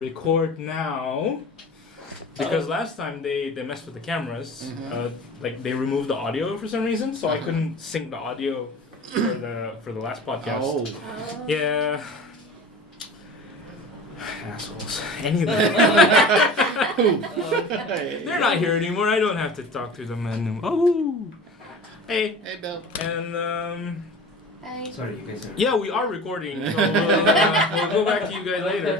record now because last time they messed with the cameras. Like they removed the audio for some reason, so I couldn't sync the audio for the last podcast. Oh. Yeah. Assholes. Anyway. They're not here anymore. I don't have to talk to them anymore. Oh. Hey. Hey, Bill. And Hi. Sorry, you guys are... yeah, we are recording, so we'll go back to you guys later.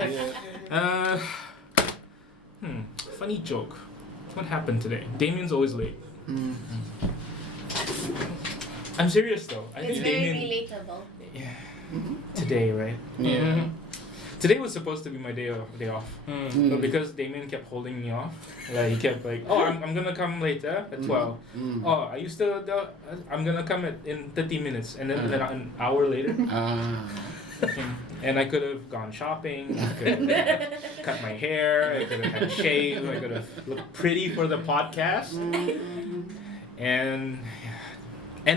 Funny joke. What happened today? Damien's always late. I'm serious though. I It's think very Damien. relatable. Yeah. Today, right? Yeah. Today was supposed to be my day off. But because Damien kept holding me off, like he kept like, oh, I'm gonna come later at 12. Oh, are you still? I'm gonna come in 30 minutes, and then an hour later. And I could have gone shopping. I could have cut my hair. I could have had a shave. I could have looked pretty for the podcast. And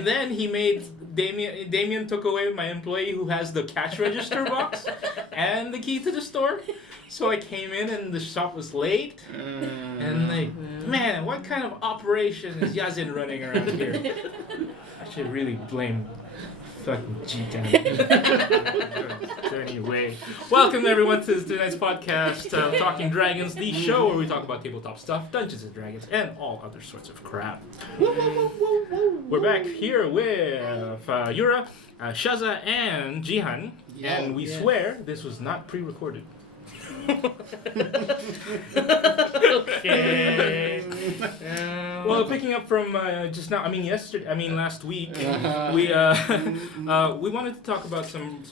then he made Damien took away my employee who has the cash register box and the key to the store. So I came in and the shop was late. And like, man, what kind of operation is Yazin running around here? I should really blame fucking G-Town. Anyway, welcome everyone to tonight's podcast, Talking Dragons, the show where we talk about tabletop stuff, Dungeons and Dragons, and all other sorts of crap. We're back here with Yura, Shaza, and Jihan, and we swear this was not pre-recorded. Okay. Well, picking up from just now, last week, we wanted to talk about some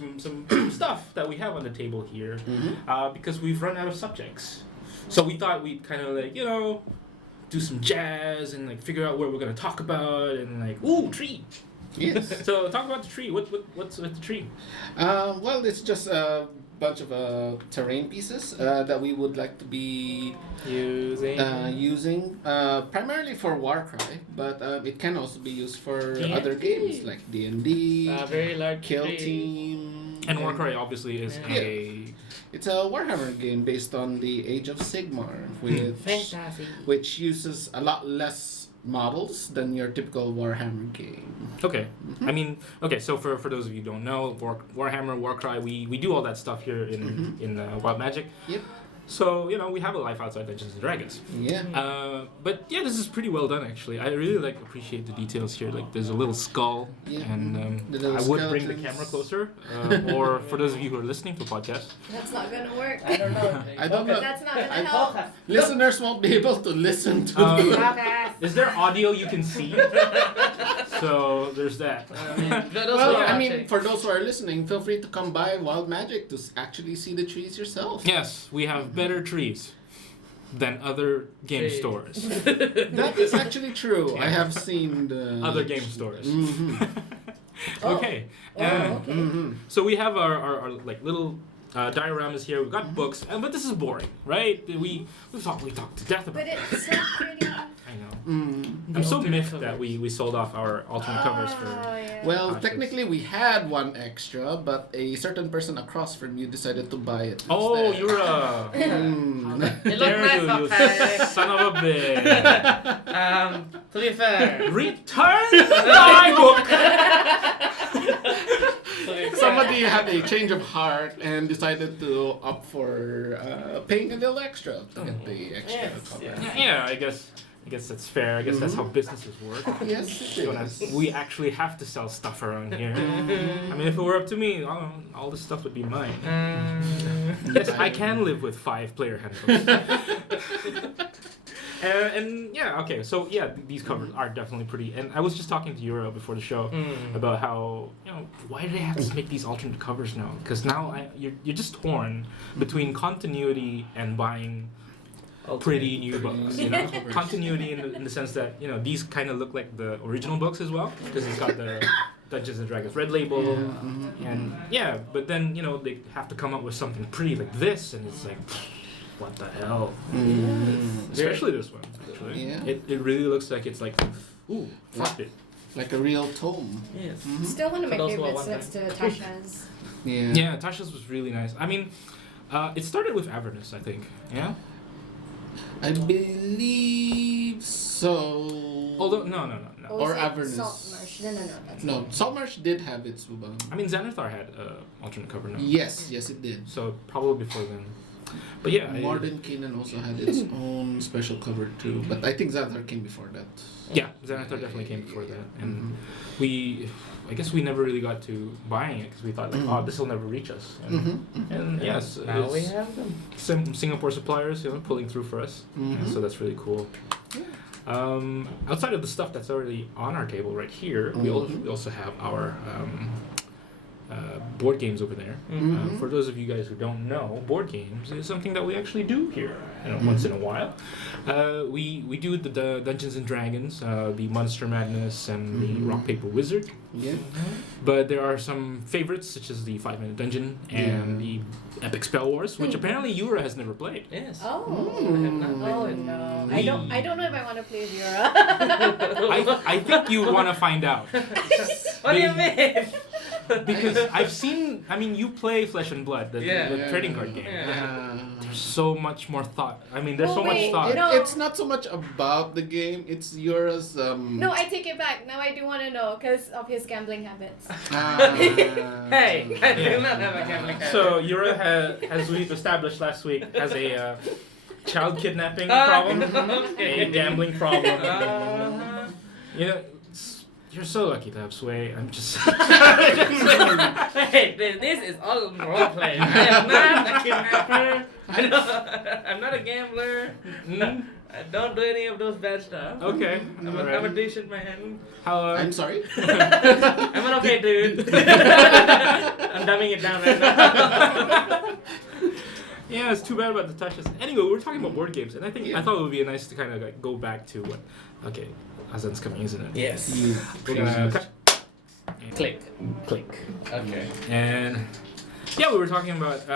stuff that we have on the table here, because we've run out of subjects. So we thought we'd kind of like, do some jazz and like figure out what we're gonna talk about and like, ooh, tree. Yes. So talk about the tree. What's with the tree? Well, it's just a bunch of terrain pieces that we would like to be using primarily for Warcry, but it can also be used for D&D. other games like D&D, very large Kill tree. Team. And Warcry obviously is It's a Warhammer game based on the Age of Sigmar, Fantasy. which uses a lot less models than your typical Warhammer game. Okay. So for those of you who don't know, Warhammer, Warcry, we do all that stuff here in Wild Magic. Yep. So, we have a life outside Dungeons and Dragons. Yeah. But yeah, this is pretty well done actually. I really appreciate the details here. Like there's a little skull, and The little I would bring the skeletons. camera closer. Or for those of you who are listening to the podcast, That's not gonna work. I don't know. I don't know. That's not gonna I- help. Listeners won't be able to listen to the... is there audio you can see? So there's that. Well, for those who are listening, feel free to come by Wild Magic to actually see the trees yourself. Yes, we have better trees than other game Trees. stores. That is actually true. I have seen the... Other game stores. Okay. So we have our like little dioramas here. We've got books, but this is boring, right? We talk to death about. But it's so pretty. I know. I'm so miffed that we sold off our alternate covers for. Yeah. Well, Conscious. technically we had one extra, but a certain person across from you decided to buy it Oh, instead. you're a. It Dare looked you, nice, okay. son of a bitch! To be fair. Return my book. Somebody had a change of heart and decided to opt for paying a little extra to get the extra cover. Yeah, I guess that's fair. I guess that's how businesses work. Yes, it is. We actually have to sell stuff around here. I mean, if it were up to me, all this stuff would be mine. Yes, I can live with 5 player handbooks. And yeah, okay, so yeah, these covers are definitely pretty. And I was just talking to Yura before the show about how, why do they have to make these alternate covers now? Because now you're just torn between continuity and buying pretty new books. Continuity in the sense that these kind of look like the original books as well, because it's got the Dungeons and Dragons red label, and but then they have to come up with something pretty like this, and it's like, what the hell? Especially this one, actually. Yeah. It really looks like it's like, ooh, flip it. Like a real tome. Yes. Still one of my For those who are favorites next to wondering. Tasha's. Yeah. Yeah, Tasha's was really nice. I mean, It started with Avernus, I think. Yeah. I believe so. Although no. Or Or was it Avernus. Saltmarsh? No. That's No, Saltmarsh did have its Wubang. I mean, Xanathar had alternate cover now. Yes, it did. So probably before then. But yeah, Modern Canaan also had its own special cover too, but I think Xanathar came before that. yeah, Xanathar definitely came before that, and I guess we never really got to buying it because we thought like, oh, this will never reach us. And yes, Now we it's have them. some Singapore suppliers, pulling through for us. Mhm. So that's really cool. Outside of the stuff that's already on our table right here, we also have our board games over there. For those of you guys who don't know, board games is something that we actually do here once in a while. We do the Dungeons and Dragons, the Monster Madness, and the Rock Paper Wizard. Yeah. But there are some favorites such as the 5 Minute Dungeon and the Epic Spell Wars, which apparently Yura has never played. Yes. Oh. I have not Oh played it. no. We- I don't know if I want to play with Yura. I think you want to find out. What do you mean? Because I've seen, you play Flesh and Blood, the trading card game. Yeah. There's so much more thought. There's Oh, so much wait, thought. no. It's not so much about the game. It's yours. No, I take it back. Now I do want to know because of his gambling habits. Hey, I do Yeah. not have a gambling habit. So Yura as we've established last week, has a child kidnapping problem, a gambling problem. You're so lucky to have Sway. I'm just. Hey, this is all role play. I am not a kidnapper. I'm not a gambler. I don't do any of those bad stuff. Okay. I'm a decent man. How? I'm sorry. I'm an okay dude. I'm dumbing it down right now. Yeah, it's too bad about the touches. Anyway, we were talking about board games, and I thought it would be nice to kind of like go back to what. Okay, Azan's coming, isn't it? Yes. We're gonna cut. Click. Click. Okay. And yeah, we were talking about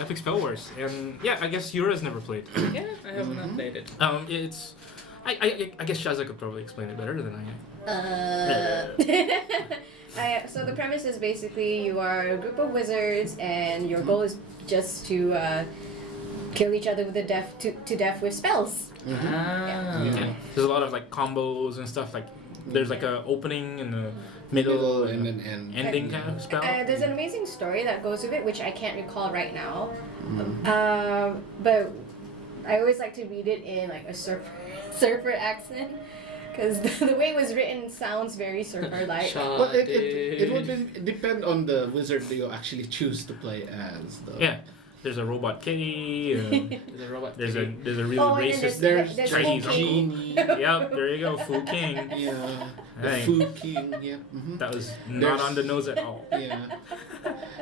Epic Spell Wars, and yeah, I guess Yura's never played. Yeah, I have not played it. It's. I guess Shaza could probably explain it better than I can. So the premise is basically you are a group of wizards and your goal is just to kill each other with to death with spells. Ah. Yeah. There's a lot of like combos and stuff. Like there's like a opening and a middle and an end. ending kind of spell. There's an amazing story that goes with it, which I can't recall right now. But I always like to read it in like a surfer accent. Because the way it was written sounds very surfer-like. Well, it would depend on the wizard that you actually choose to play as, though. Yeah, there's a robot kitty. There's a robot. There's a really Oh, and racist there's Chinese Fu King. uncle. Yep, there you go, Fu King. Yeah. The Hey. Food King, yeah. That was not There's- on the nose at all. Yeah.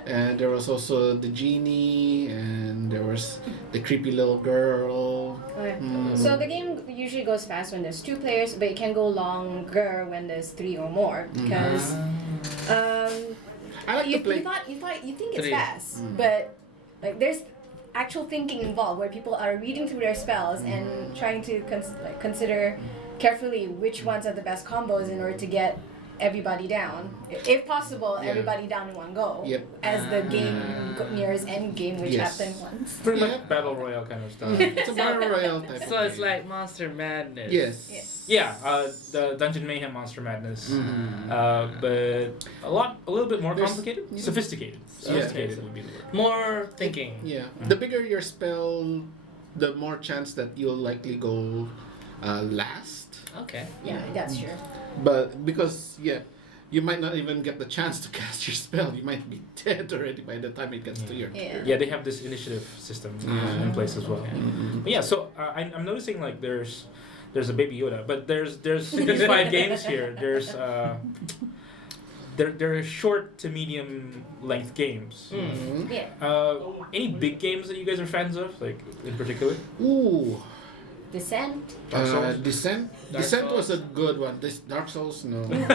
And there was also the genie, and there was the creepy little girl. Okay. Mm. So the game usually goes fast when there's 2 players, but it can go longer when there's 3 or more. Because I like to play. you think it's 3. fast, but like there's actual thinking involved where people are reading through their spells and trying to consider carefully which ones are the best combos in order to get everybody down. If possible, Yeah. everybody down in one go. Yep. As the game nears end game, which Yes. happened once. Pretty Yeah. much battle royale kind of stuff. It's a battle royale type. So of it's game. like Monster Madness. Yes. Yeah, the Dungeon Mayhem Monster Madness, but a little bit more There's- complicated, yeah. sophisticated. Sophisticated Yeah. would be the word. More thinking. Yeah. The bigger your spell, the more chance that you'll likely go last. Okay. Yeah, that's true. But because you might not even get the chance to cast your spell. You might be dead already by the time it gets to your Yeah. Yeah, they have this initiative system in place as well. But yeah, so I'm noticing like there's a Baby Yoda, but there's these 5 games here. There's they're short to medium length games. Mhm. Yeah. Any big games that you guys are fans of, like in particular? Ooh. Descent. Dark Souls? Descent. Dark Descent was a Souls. good one. This Dark Souls, no. Never.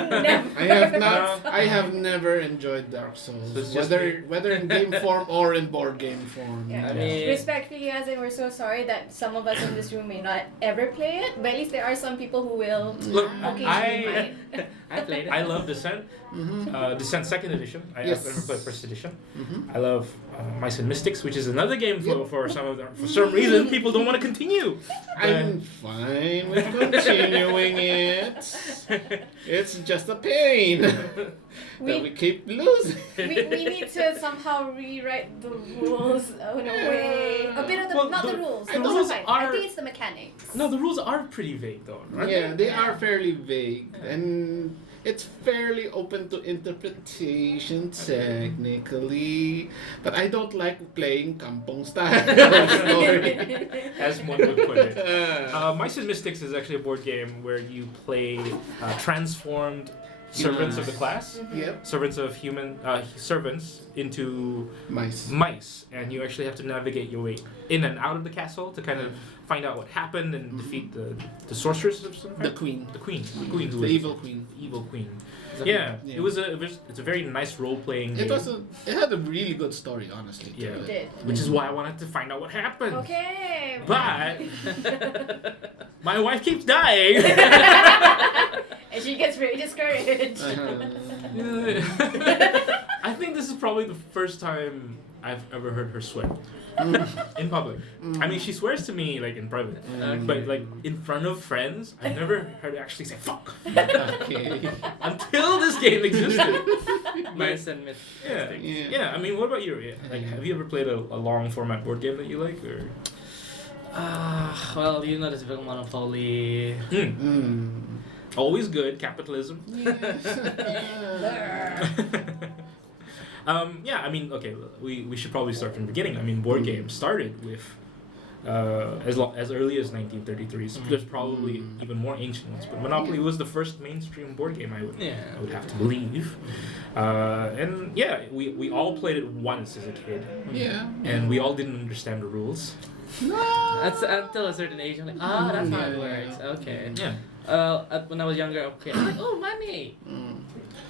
I have not. I have never enjoyed Dark Souls, So it's just whether in game form or in board game form. Yeah. I mean, Respectfully, as in, we're so sorry that some of us in this room may not ever play it, but at least there are some people who will Look, occasionally I might. I played it. I love Descent. Descent Second Edition. I've never played First Edition. I love Mice and Mystics, which is another game for some of them. For some reason, people don't want to continue. I'm fine with continuing it. It's just a pain that we keep losing. we need to somehow rewrite the rules in a way. A bit of the, not the rules. The rules are fine. I think it's the mechanics. No, the rules are pretty vague though, right? Yeah, they are fairly vague, and it's fairly open to interpretation technically. But I don't like playing kampong style story. As one would put it. Mice and Mystics is actually a board game where you play transformed servants of the class. Yep. Servants of human servants into mice, and you actually have to navigate your way in and out of the castle to kind of find out what happened and defeat the sorceress of some kind. The queen. The evil queen. Evil queen. Yeah. It's a very nice role playing game. It had a really good story, honestly. Yeah. It did. Which is why I wanted to find out what happened. Okay. But my wife keeps dying. And she gets very discouraged. I think this is probably the first time I've ever heard her swear in public. I mean, she swears to me like in private, but like in front of friends, I've never heard her actually say "fuck." Okay. Until this game existed. Mice and Mystics. Yeah. I mean, what about you? Like, have you ever played a long format board game that you like, or? Well, you know the typical Monopoly. Always good capitalism. I mean, okay, we should probably start from the beginning. I mean, board games started with as early as 1933. So there's probably even more ancient ones, but Monopoly was the first mainstream board game. I would have to believe. And we all played it once as a kid. Yeah. And we all didn't understand the rules. That's until a certain age. I'm like, that's how it works. Okay. Yeah. When I was younger, I'm like, oh, money.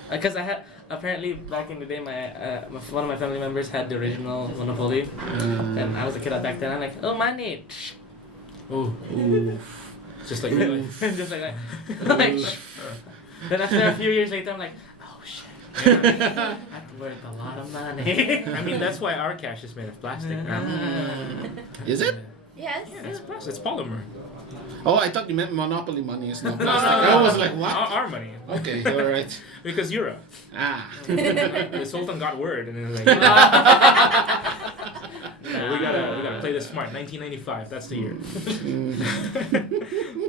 Because I had apparently back in the day, one of my family members had the original Monopoly, and I was a kid back then. I'm like, oh, money. Oh, just like real life. Just like that. Then after a few years later, I'm like, oh shit. I've worth a lot of money. I mean, that's why our cash is made of plastic now. Is it? Yes. Yeah, it's plastic. It's polymer. Oh, I thought you meant Monopoly money is not No, plastic. I was like, what? Our money. Okay, you're right. Because Euro. The Sultan got word and then like, we gotta play this smart. 1995, that's the year.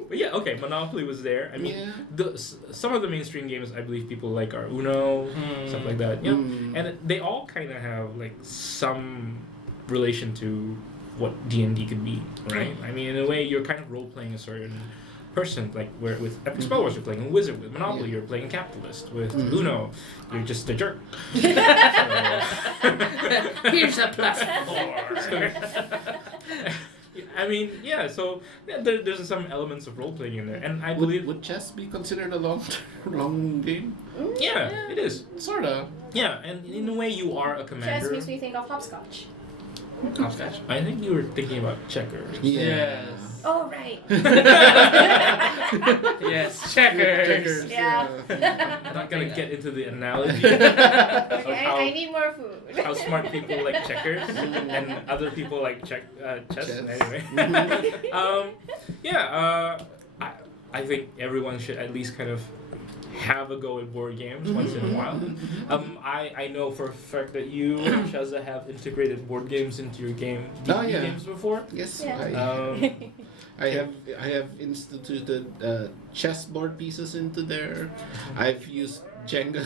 But yeah, okay, Monopoly was there. I mean, some of the mainstream games I believe people like are Uno, stuff like that. You know? And they all kind of have like some relation to what D&D could be, right? I mean, in a way, you're kind of role-playing a certain person, like where with Epic Spell Wars, you're playing a wizard. With Monopoly, you're playing a capitalist. With Uno, you're just a jerk. Here's a plus 4. I mean, so there's some elements of role-playing in there, and I believe would chess be considered a long game? Yeah, it is. Sorta. Yeah, and in a way, you are a commander. Chess makes me think of hopscotch. Hopscotch. I think you were thinking about checkers. Yes. Oh, right. Yes, checkers. Yeah. I'm not gonna get into the analogy Okay, I need more food. how smart people like checkers and other people like chess. Anyway, I think everyone should at least kind of have a go at board games once in a while. I know for a fact that you, Shaza, have integrated board games into your game games before. Yes. Yeah. I have instituted chessboard pieces into there. I've used Jenga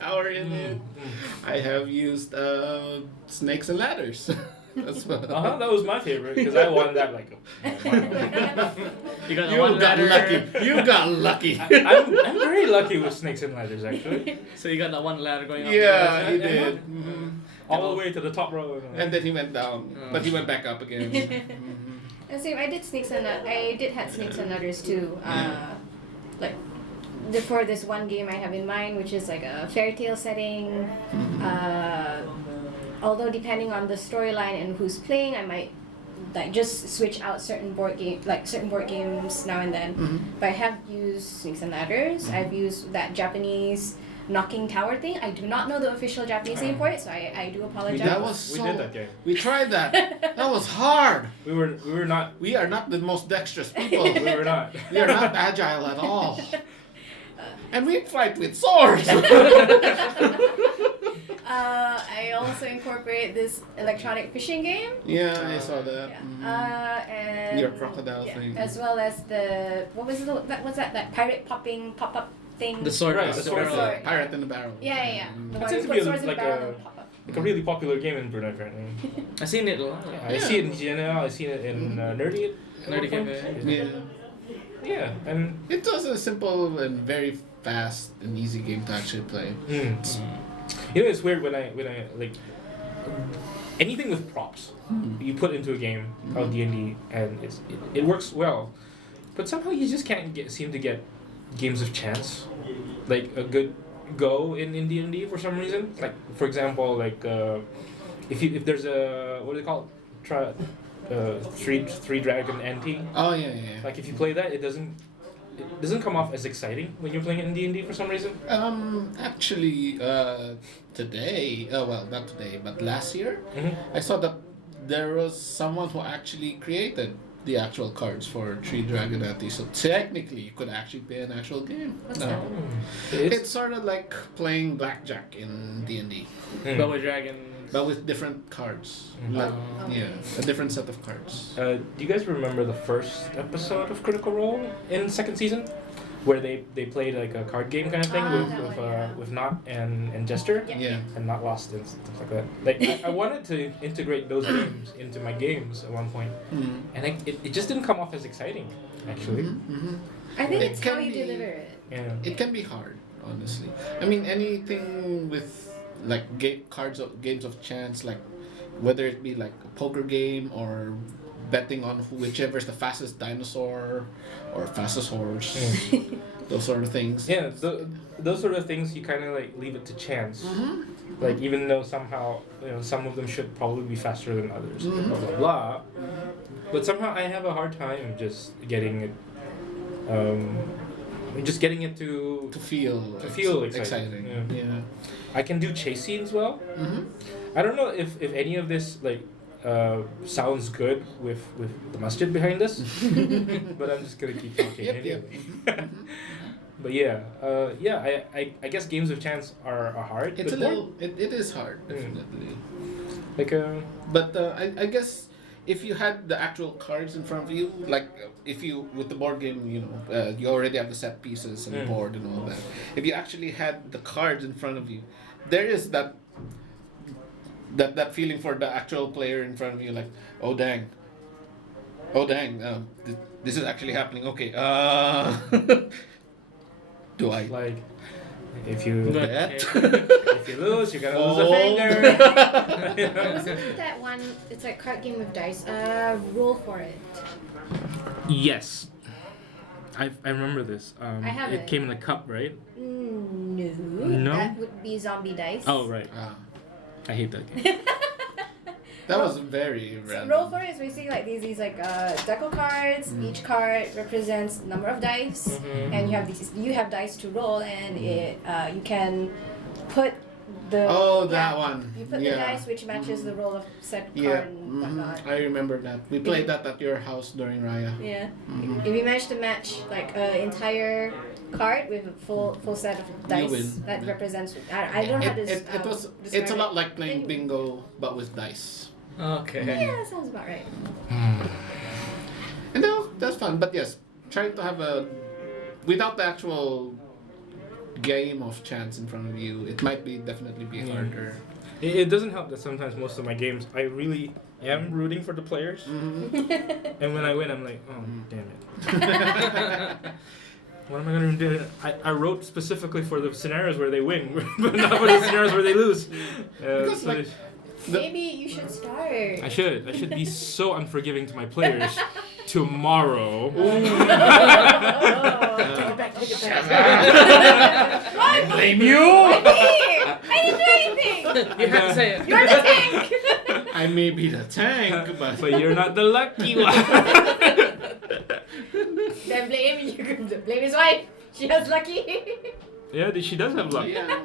tower in it. I have used snakes and ladders as well. That was my favorite because I won that like. You got lucky. You got lucky. I'm very lucky with snakes and ladders actually. So you got that one ladder going up. Yeah, he did. All the way to the top row. And then he went down, but he went back up again. And same, I did have snakes and ladders too. For this one game I have in mind, which is like a fairy tale setting. Although depending on the storyline and who's playing, I might like just switch out certain board games now and then. Mm-hmm. But I have used Snakes and Ladders. I've used that Japanese knocking tower thing. I do not know the official Japanese name for it, so I do apologize. We did that game. We tried that. That was hard. We were not. We are not the most dexterous people. We were not. We are not agile at all. And we fight with swords. I also incorporate this electronic fishing game. Yeah, I saw that. Yeah. Mhm. And Your crocodile yeah, thing. as well as the what's that pirate popping pop-up thing? The sword. Right, the the sword. sword. Pirate in the barrel. Yeah. Mm. The That one seems you to put be swords in the like barrel a- and pop up. Like a really popular game in Brunei apparently. I've seen it a lot. I see it in GNL. I see it in Nerdy. Nerdy Cafe. Yeah. Yeah, and It was a simple and very fast and easy game to actually play. you know it's weird when I like anything with props you put into a game of D&D and it works well, but somehow you just can't seem to get games of chance like a good go in D&D for some reason. Like for example, like if there's a what do they call it? Three dragon ante. Oh yeah. Like if you play that, it doesn't come off as exciting when you're playing it in D&D for some reason. Actually, today, well, not today, but last year, Mm-hmm. I saw that there was someone who actually created the actual cards for Three Dragon Ante. So technically, it could actually be an actual game. What's No. that? It's sort of like playing blackjack in D&D, But with dragons. but with different cards. Mhm. Like, Oh. yeah, a different set of cards. Do you guys remember the first episode of Critical Role in second season, where they played like a card game kind of thing Ah, that one, yeah. with Knot and Jester, Yeah. Yeah. and Not Lost and stuff like that. Like I wanted to integrate those games into my games at one point, Mm. and it just didn't come off as exciting, actually. Mhm. I think It it's can how you be- deliver it. Yeah. It can be hard, honestly. I mean, anything with like games of chance, like whether it be like a poker game or betting on whichever's the fastest dinosaur or fastest horse, those sort of things. Yeah, those sort of things you kind of like leave it to chance. Mm-hmm. Like even though somehow some of them should probably be faster than others, Mhm. blah blah blah. But somehow I have a hard time just getting it, To feel exciting. Yeah. Yeah. I can do chase scenes well. Mm-hmm. I don't know if any of this like sounds good with the masjid behind us, but I'm just gonna keep talking Yep. anyway. Yep. But I guess games of chance are hard. It's but a little. It is hard, Mm. definitely. like But I guess if you had the actual cards in front of you, like if you with the board game, you already have the set pieces and the board and all that. If you actually had the cards in front of you, there is that feeling for the actual player in front of you, like, oh dang, this is actually happening. Okay, do I like if you bet? if you lose, you're gonna lose a Oh. finger. Wasn't that one? It's like card game with dice. Roll for it. Yes, I remember this. I have it it. came in a cup, right? No. No? That would be zombie dice. Oh right, Ah, I hate that game. that was very So random. roll for it is basically like these like deck of cards. Each card represents number of dice, and you have dice to roll, and you can put the That one. You put the dice which matches the roll of said card Yeah, and whatnot. I remember that. We played that at your house during Raya. Yeah. Mhm. If you manage to match like an entire card with a full set of dice win. that represents. I don't know how to It's describe a lot it. like playing bingo but with dice. Okay. Yeah, that sounds about right. And that's fun. But yes, trying to have without the actual game of chance in front of you, it might definitely be harder. It doesn't help that sometimes most of my games I really am rooting for the players, and when I win, I'm like, oh damn it. What am I gonna do? I wrote specifically for the scenarios where they win, but not for the scenarios where they lose. Because, So like, Maybe you should start. I should be so unforgiving to my players tomorrow. Take it back. I blame you. I didn't do anything. You have to say it. You're the tank. I may be the tank, but you're not the lucky one. Then blame his wife. She was lucky. Yeah, she does have luck. yeah.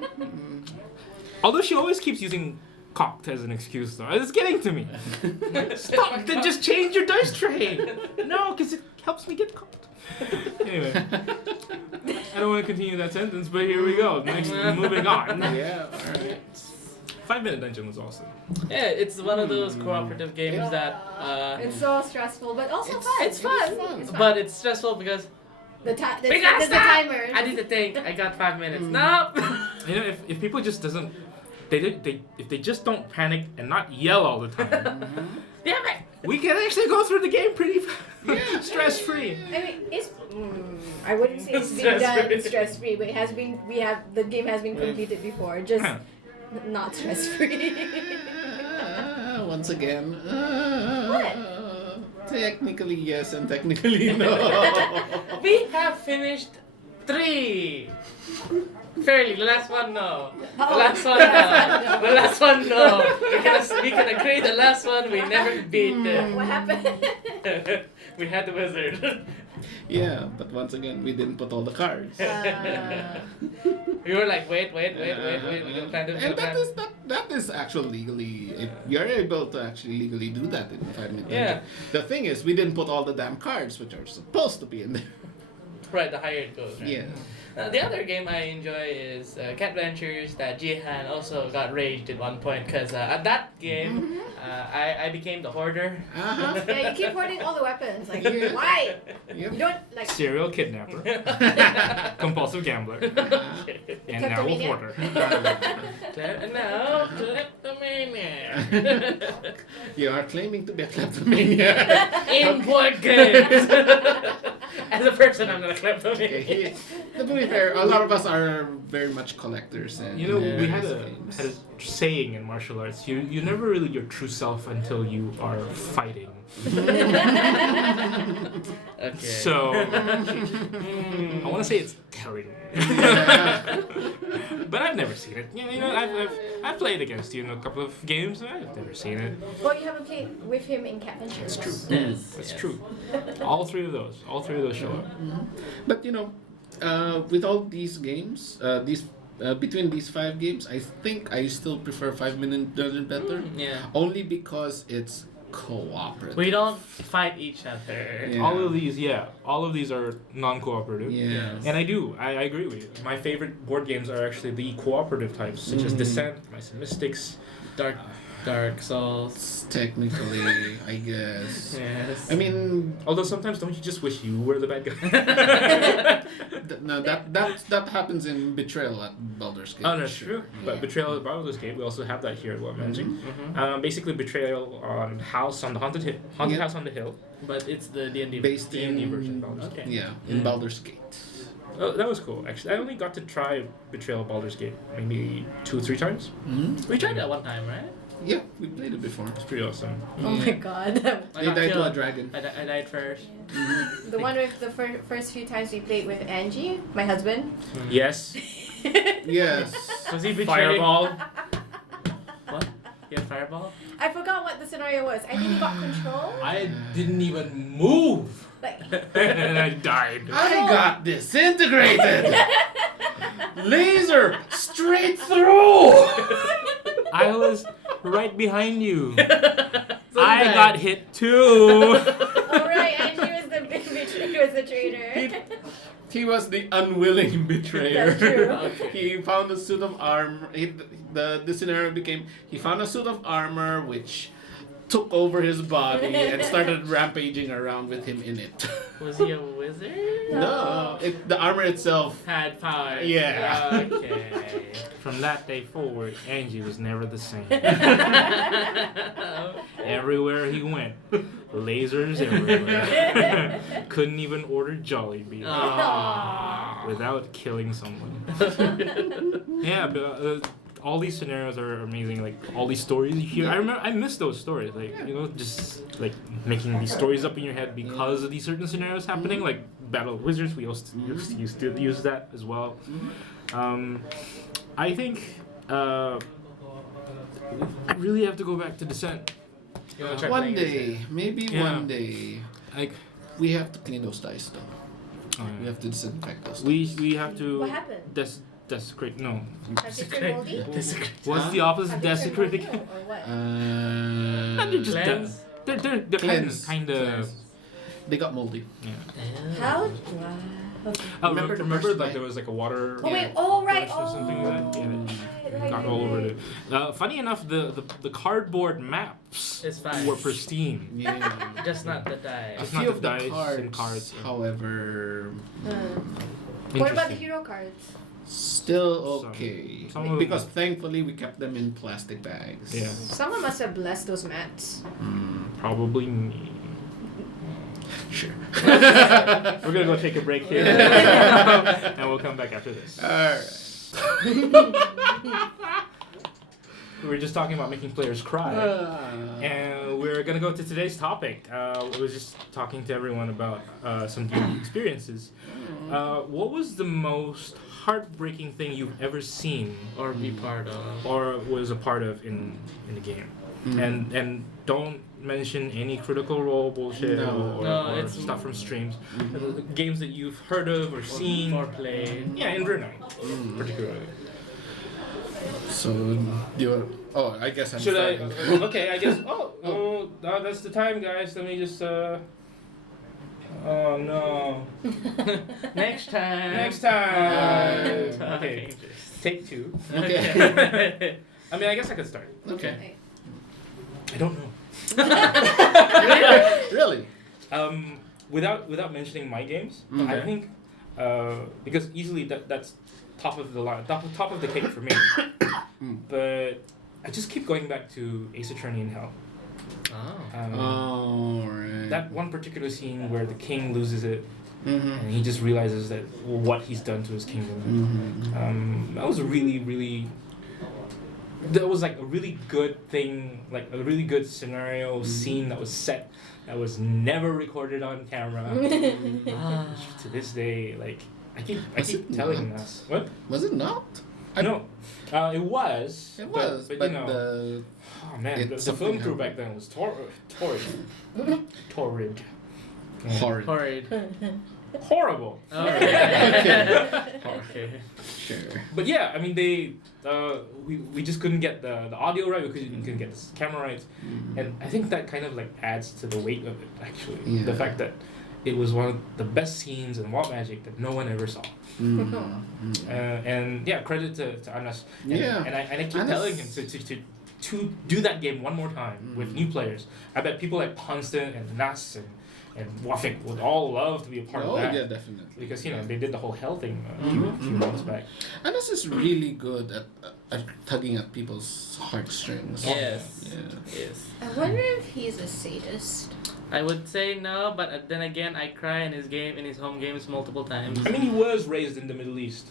Although she always keeps using cocked as an excuse, though. It's getting to me. Stop! Then just change your dice tray. No, because it helps me get cocked. Anyway, I don't want to continue that sentence, but here we go. Next, moving on. Yeah, alright. 5-Minute Dungeon was awesome. Yeah, it's one of those cooperative games that It's so stressful, but also fun. it's fun, It's fun. but it's stressful because The ti- we there's, gotta there's the stop. timer. I need to think. I got 5 minutes. Nope. You know, if people just doesn't, if they just don't panic and not yell all the time, Damn it. we can actually go through the game pretty stress free. I mean, I wouldn't say it's been Stress-free. done stress free, but it has been. The game has been completed before, just not stress free. Once again. What? Technically yes and technically no. We have finished 3. Fairly, the last one no. The last one no. The last one no. We can agree the last one we never beat it. What happened? We had the wizard. Yeah, but once again we didn't put all the cards. We were like, wait. We don't kind of. And that is actually legally. You're able to actually legally do that in 5-Minute Dungeon. Yeah. The thing is, we didn't put all the damn cards which are supposed to be in there. Right, the higher it goes. Right? Yeah. The other game I enjoy is Cat Ventures that Jihan also got raged at one point because at that game I became the hoarder. Uh-huh. Yeah, you keep hoarding all the weapons. Like, why? You don't like. Serial kidnapper, compulsive gambler, and now a Kleptomania? hoarder. No, kleptomania. You are claiming to be a kleptomaniac. In board games. As a person, I'm not a kleptomaniac. Okay, to be fair, a lot of us are very much collectors. And You know, we had games. a saying in martial arts: you never really your true self until you are fighting. Okay. So I want to say it's telling, but I've never seen it. You know, I've played against you in a couple of games. I've never seen it. Well, you haven't played with him in Cat Ventures. It's true. Yes, It's yes. true. All three of those show up. But you know, with all these games, between these 5 games, I think I still prefer 5-Minute Dungeon better. Yeah. Only because it's cooperative. We don't fight each other. Yeah. All of these are non-cooperative. Yeah. And I agree with you. My favorite board games are actually the cooperative types, such as Descent, Mice and Mystics. Dark Souls. Technically, I guess. Yes. I mean, Although sometimes don't you just wish you were the bad guy? no, that happens in Betrayal at Baldur's Gate. Oh, that's Sure. true. But Yeah. Betrayal at Baldur's Gate, we also have that here at What Managing. Mm-hmm. Basically, Betrayal on House on the Haunted Yeah. House on the Hill. But it's the D&D Based D&D in version of Baldur's Gate. Okay. Yeah, in Baldur's Gate. Oh, that was cool. Actually, I only got to try Betrayal at Baldur's Gate maybe 2 or 3 times. We tried that one time, right? Yeah, we played it before. It's pretty awesome. Oh my god. I They got died to a killed. dragon. I died first. The one with the first few times we played with Angie, my husband. Yes. Yes. Was he betrayed? Fireball. What? He had fireball? I forgot what the scenario was. I think he got control. I didn't even move. Like, And I died. I got disintegrated. Laser straight through. I was right behind you. So I bad. got hit too. alright, Angie was the traitor. He was the unwilling betrayer. That's true. Okay. He found a suit of armor. The scenario became he found a suit of armor which took over his body and started rampaging around with him in it. Was he a wizard? No, the armor itself. Had power. Yeah. Okay. From that day forward, Angie was never the same. Everywhere he went, lasers everywhere. Couldn't even order Jollibee without killing someone. Yeah, but all these scenarios are amazing. Like all these stories you hear, I miss those stories. Like just like making these stories up in your head because of these certain scenarios happening. Like Battle of Wizards, we also used to use that as well. I think I really have to go back to Descent. You wanna try One playing it? day, maybe Yeah. one day, Like, we have to clean those dice though. oh, We yeah. have to disinfect those. we have to What happened? desecrate. No, Have they turned moldy? what's Huh? the opposite Have of they turned desecrate moldy again? or what? They're just Cleanse? they're Cleanse. kind of. Cleanse. They got moldy. Yeah. How? Wow. Okay. Oh, Remember remember, the first like bite? there was like a water. Oh wait, oh right, brush or something like that? Yeah, right, got all over it. Funny enough, the cardboard maps It's fine. were pristine. Yeah. Just not the die. A Just few not of the the dice cards, and cards, yeah. however, What about the Interesting. hero cards? still okay. Some of them- Because thankfully we kept them in plastic bags. Yeah. Someone must have blessed those mats. Probably me. Sure. We're gonna go take a break here, and we'll come back after this. Alright. We were just talking about making players cry, and we're gonna go to today's topic. We were just talking to everyone about some D&D experiences. What was the most heartbreaking thing you've ever seen Or be part of. or was a part of in the game? And don't mention any Critical Role bullshit No. or, No, or it's- stuff from streams. Games that you've heard of or seen. Or play. Yeah, in Brunei, particularly. So you're. Oh, I guess I'm. Should I? starting. Okay, I guess. Oh, that's the time, guys. Let me just. Oh no. Next time. Next time. Time. Okay, take two. Okay. I mean, I guess I could start. Okay. I don't know. Really? Without mentioning my games, I Okay. think because easily that's top of the line, top of the cake for me. But I just keep going back to Ace Attorney in Hell. Oh. Oh, right. That one particular scene where the king loses it Mm-hmm. and he just realizes that what he's done to his kingdom. Mm-hmm. That was a really that was like a really good thing, like a really good scenario scene that was set that was never recorded on camera. To this day, like I keep Was telling it not? us what? Was it not? No, it was. It was, but but you know, the oh man, the it's film something crew happened. back then was torrid. Yeah. horrid. Horrid. Horrible. Oh, okay. Okay. Sure. But yeah, I mean they we just couldn't get the audio right, we couldn't get the camera right, and I think that kind of like adds to the weight of it actually. Yeah. The fact that it was one of the best scenes in Wild Magic that no one ever saw. And yeah, credit to Anas. And, Yeah. and I keep Anas- telling him to do that game one more time with new players. I bet people like Punston and Nas and Wafik would all love to be a part Oh of that. yeah, definitely. Because you know they did the whole hell thing a few months back. And this is really good at tugging at people's heartstrings. Yes. Yeah. Yes. I wonder if he's a sadist. I would say no, but then again, I cry in his home games multiple times. I mean, he was raised in the Middle East.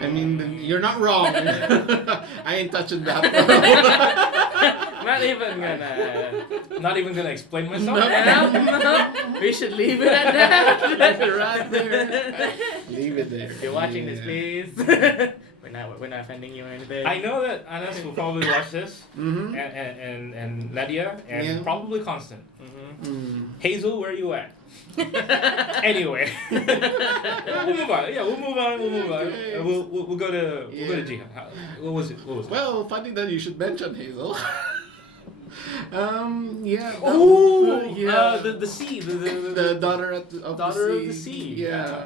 I mean, you're not wrong. I ain't touching that. Not even gonna explain myself. No. We should leave it at that. Right there. Leave it there. If you're watching Yeah. this, please. We're not offending you or anything. I know that Anas will probably watch this, Mm-hmm. and Nadia, and Yeah. probably Constant. Mm-hmm. Hazel, where you at? Anyway, we'll move on. Yeah, we'll move on. Okay. We'll go to Yeah. Jihan. What was it? Well, funny that you should mention Hazel. Yeah. Oh, yeah. the sea, The daughter of Daughter the of the Sea, Yeah. yeah.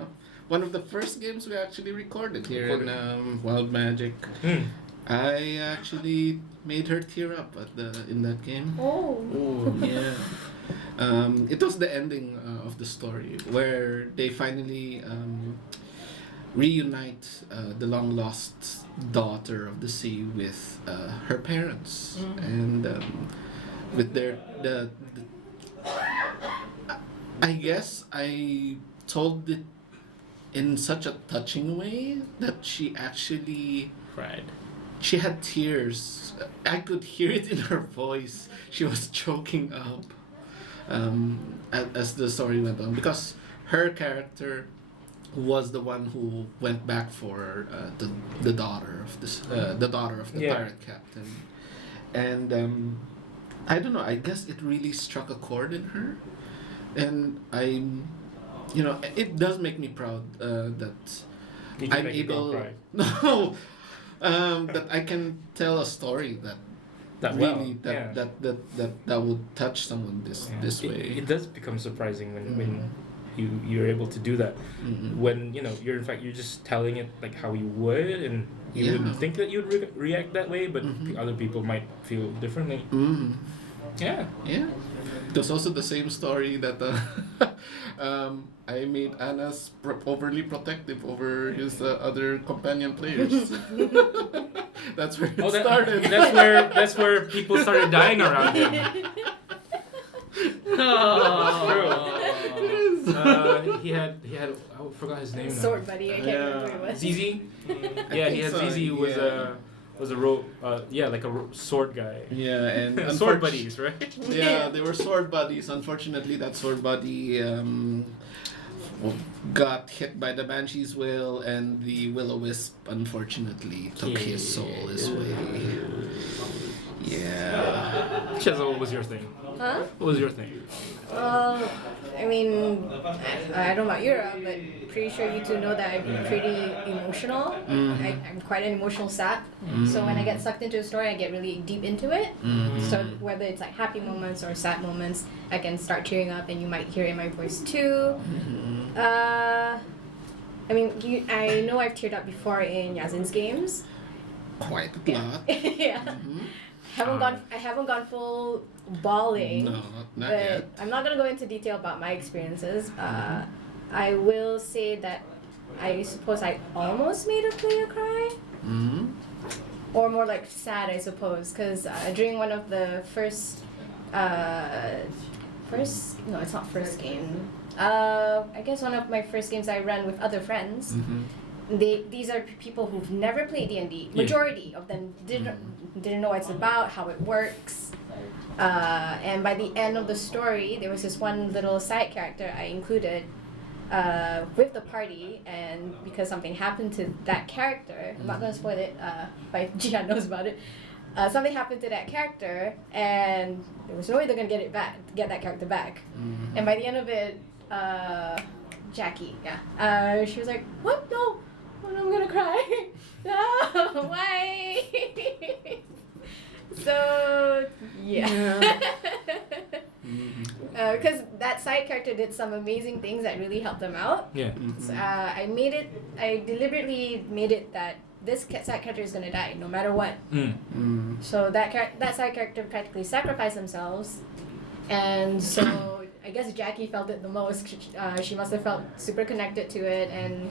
One of the first games we actually recorded here in Recorded. Wild Magic. Hmm. I actually made her tear up in that game. Oh. Yeah. It was the ending of the story where they finally reunite the long lost daughter of the sea with her parents and with the I guess I told it in such a touching way that she actually Cried. she had tears. I could hear it in her voice. She was choking up as the story went on because her character was the one who went back for the daughter of the Yeah. pirate captain, and I don't know. I guess it really struck a chord in her, and it does make me proud that I'm able. No, that I can tell a story that really that would touch someone this way. It does become surprising when you're able to do that. When you're just telling it like how you would, and you wouldn't think that you'd react that way, but other people might feel differently. Yeah. There's also the same story that I made Anna's overly protective over his other companion players. That's where it started. That's where people started dying around him. He had I forgot his name now. Sword buddy, I can't remember what it was. ZZ? Yeah, he had ZZ who was like a sword guy. Yeah, and sword buddies, right? Yeah, they were sword buddies. Unfortunately, that sword buddy got hit by the Banshee's will, and the Will-O-Wisp unfortunately took his soul his way. Yeah. Chezo, what was your thing? Huh? What was your thing? I mean, I don't know about Europe, but pretty sure you two know that I'm pretty emotional. I'm quite an emotional sap. So when I get sucked into a story, I get really deep into it. So whether it's like happy moments or sad moments, I can start tearing up, and you might hear it in my voice too. I mean, I know I've teared up before in Yazin's games. Quite a lot. Yeah. I haven't gone full bawling. No, not but yet. I'm not gonna go into detail about my experiences. I will say that I suppose I almost made a player cry. Or more like sad, I suppose, because during one of the first no, it's not first game. I guess one of my first games I ran with other friends. These are people who've never played D&D. Majority of them didn't know what it's about, how it works. And by the end of the story, there was this one little side character I included with the party, and because something happened to that character, I'm not going to spoil it, but Jihan knows about it. Something happened to that character, and there was no way they're going to get that character back. And by the end of it, Jackie, she was like, "What? No, I'm gonna cry. No, why?" So yeah, because that side character did some amazing things that really helped them out. Yeah. So, I deliberately made it that this side character is gonna die no matter what. So that side character practically sacrificed themselves, and so I guess Jackie felt it the most. She must have felt super connected to it, and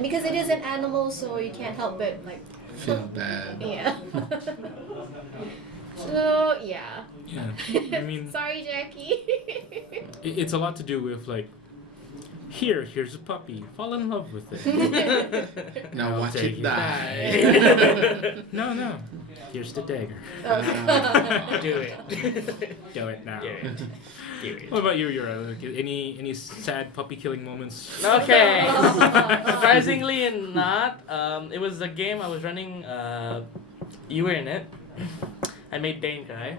because it is an animal, so you can't help but like feel bad. Yeah. So yeah. Yeah. I mean, sorry, Jackie. It's a lot to do with like, here's a puppy, fall in love with it. Now watch it die. No. Here's the dagger. Do it. Do it now. Do it. What about you, Yura? Any sad puppy killing moments? Okay. Surprisingly not. It was a game I was running. You were in it. I made Dane cry.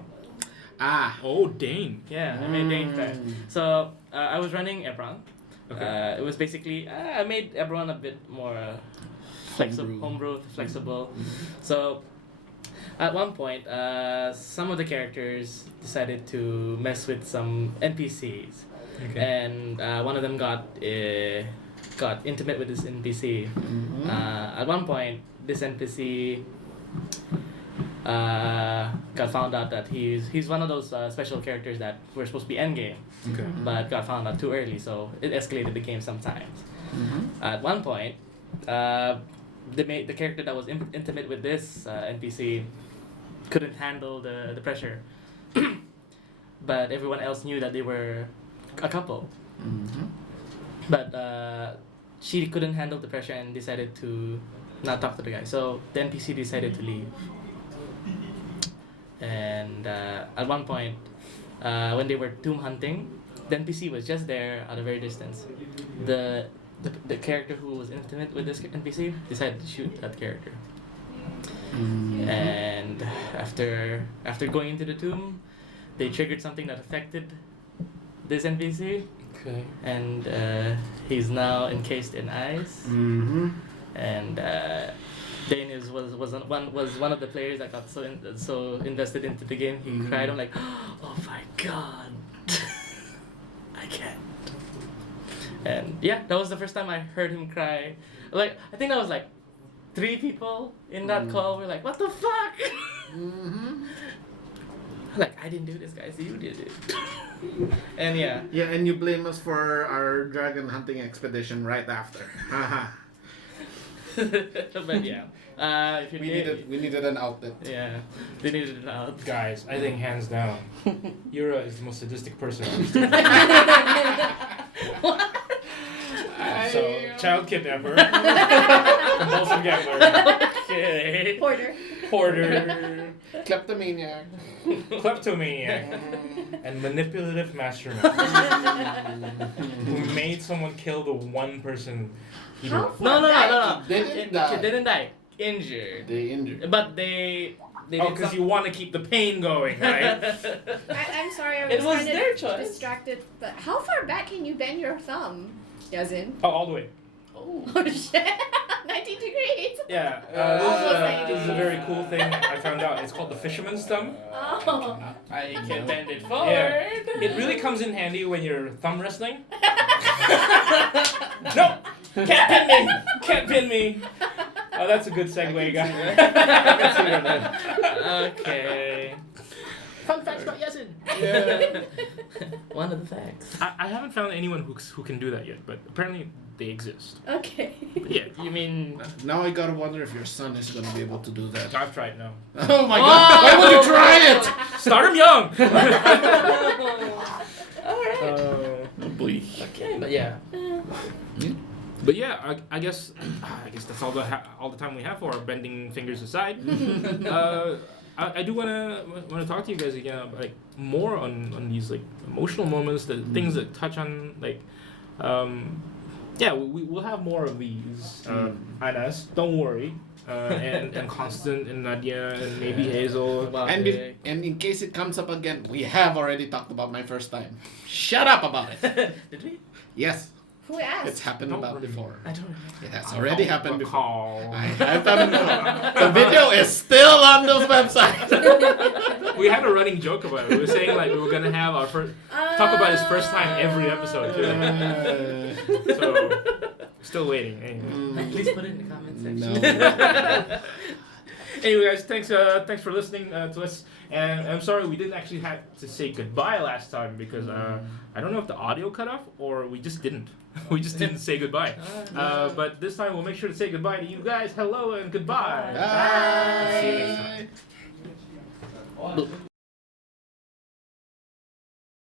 Oh, Dane. Yeah, I made Dane cry. So I was running Ebron. Okay. It was basically I made Ebron a bit more flexible, homebrew, flexible. So at one point, some of the characters decided to mess with some NPCs, and one of them got intimate with this NPC. At one point, this NPC got found out that he's one of those special characters that were supposed to be endgame, but got found out too early, so it escalated the game sometimes. At one point, the character that was intimate with this NPC couldn't handle the pressure, but everyone else knew that they were a couple. But she couldn't handle the pressure and decided to not talk to the guy. So the NPC decided to leave. And at one point, when they were tomb hunting, the NPC was just there at a very distance. The character who was intimate with this NPC decided to shoot that character. And after going into the tomb, they triggered something that affected this NPC. Okay. And he's now encased in ice. And Dane was one of the players that got so invested into the game. He cried. I'm like, oh my god, I can't. And yeah, that was the first time I heard him cry. Like, I think that was like 3 people in that call were like, what the fuck? Like, I didn't do this, guys. You did it. And yeah. Yeah, and you blame us for our dragon hunting expedition right after. But yeah. If you we needed an outlet. Yeah, they needed an outlet. Guys, I think hands down, Yura is the most sadistic person. So, child kidnapper, compulsive gambler, Okay. hoarder, Kleptomaniac. kleptomaniac, and manipulative mastermind who made someone kill the one person he How loved. far No. back? They didn't die. They didn't die. Injured. They injured. But they Oh, because you want to keep the pain going, right? I'm sorry, I It was kinda their choice. distracted. But how far back can you bend your thumb, Yazin? Oh, all the way. Oh shit! 90 degrees. Yeah, this is a very cool thing I found out. It's called the fisherman's thumb. Oh. I can bend it forward. Yeah. It really comes in handy when you're thumb wrestling. No! Can't pin me! Can't pin me! Oh, that's a good segue, guys. Okay. Fun facts about Yasin. Yeah. One of the facts. I haven't found anyone who can do that yet, but apparently they exist. Okay. But yeah, You mean? Now I gotta wonder if your son is gonna be able to do that. I've tried now. Oh my god! Why would you try it? Start him young! Alright. Oh boy. Okay, but yeah. But yeah, I guess that's all the time we have for our bending fingers aside. I do wanna talk to you guys again about, like, more on these, like, emotional moments, the things that touch on, like, yeah, we'll have more of these. Anas, don't worry. And Constant and Nadia and maybe Hazel. And in case it comes up again, we have already talked about my first time. Shut up about it. Did we? Yes, Who asked? it's happened Don't about worry. before. I don't remember. It has already happened before. Recall. I have done it before. The video is still on this website. We had a running joke about it. We were saying, like, we were gonna have our first talk about his first time every episode too. So still waiting. Anyway. Please put it in the comment section. No. Anyway, guys, thanks for listening to us. And I'm sorry we didn't actually have to say goodbye last time because I don't know if the audio cut off or we just didn't. We just didn't say goodbye. But this time we'll make sure to say goodbye to you guys. Hello and goodbye. Bye. See you next time.